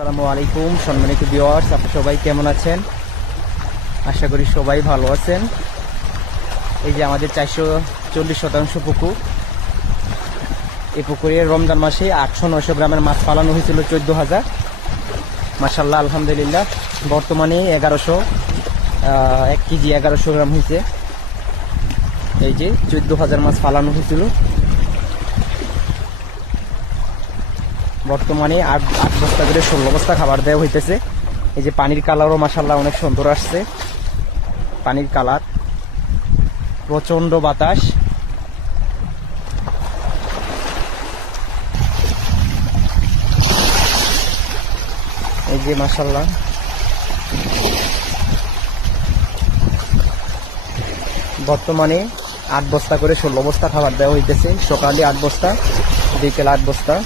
আসসালামু আলাইকুম সম্মানিত ভিউয়ার্স, আপনারা সবাই কেমন আছেন? আশা করি সবাই ভালো আছেন। এই যে আমাদের 440% পুকুর, এই পুকুরে রমজান মাসে 800-900 গ্রামের মাছ পালানো হয়েছিল 14,000। মাশাআল্লাহ, আলহামদুলিল্লাহ। বর্তমানে 1100 1 কেজি 1100 গ্রাম হয়েছে। এই যে 14,000 মাছ পালানো হয়েছিল। বর্তমানে 8 বস্তা করে 16 বস্তা খাবার দেওয়া হইতেছে। এই যে পানির কালারও মাশাআল্লাহ অনেক সুন্দর আসছে। পানির কালার, প্রচন্ড বাতাস। এই যে মাশাআল্লাহ, বর্তমানে 8 বস্তা করে 16 বস্তা খাবার দেওয়া হইতেছে। সকালে 8 বস্তা, বিকেল 8 বস্তা।